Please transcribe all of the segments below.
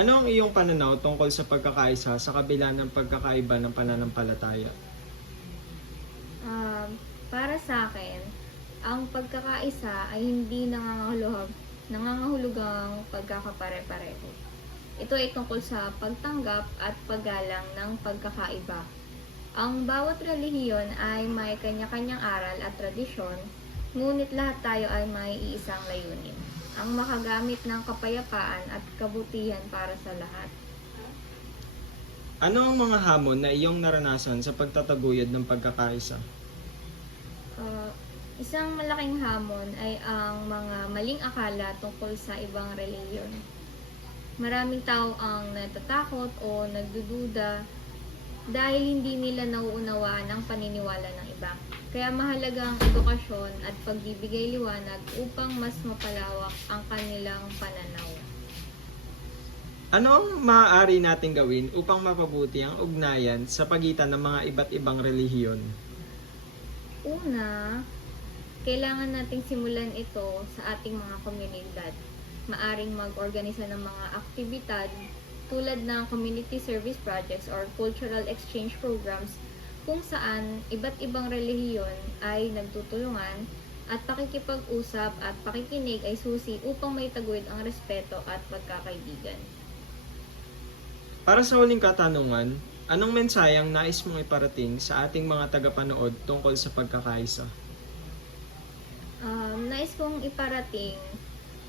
Ano ang iyong pananaw tungkol sa pagkakaisa sa kabila ng pagkakaiba ng pananampalataya? Para sa akin, ang pagkakaisa ay hindi nangangahulugang pagkakapare-pareho. Ito ay tungkol sa pagtanggap at paggalang ng pagkakaiba. Ang bawat relihiyon ay may kanya-kanyang aral at tradisyon, ngunit lahat tayo ay may iisang layunin, ang makagamit ng kapayapaan at kabutihan para sa lahat. Ano ang mga hamon na iyong naranasan sa pagtataguyod ng pagkakaisa? Ah, Isang malaking hamon ay ang mga maling akala tungkol sa ibang relihiyon. Maraming tao ang natatakot o nagdududa dahil hindi nila nauunawaan ang paniniwala ng iba. Kaya mahalaga ang edukasyon at pagbibigay liwanag upang mas mapalawak ang kanilang pananaw. Ano ang maaari nating gawin upang mapabuti ang ugnayan sa pagitan ng mga iba't ibang relihiyon? Una, kailangan nating simulan ito sa ating mga komunidad. Maaring mag-organisa ng mga aktibidad tulad ng community service projects or cultural exchange programs kung saan iba't ibang relihiyon ay nagtutulungan at pakikipag-usap at pakikinig ay susi upang maitaguyod ang respeto at pagkakaibigan. Para sa huling katanungan, anong mensaheng nais mong iparating sa ating mga tagapanood tungkol sa pagkakaisa? Nais kong iparating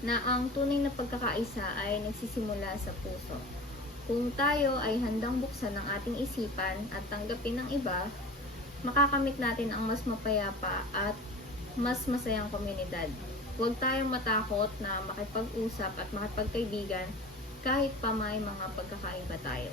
na ang tunay na pagkakaisa ay nagsisimula sa puso. Kung tayo ay handang buksan ang ating isipan at tanggapin ang iba, makakamit natin ang mas mapayapa at mas masayang komunidad. Huwag tayong matakot na makipag-usap at makipagkaibigan kahit pa may mga pagkakaiba tayo.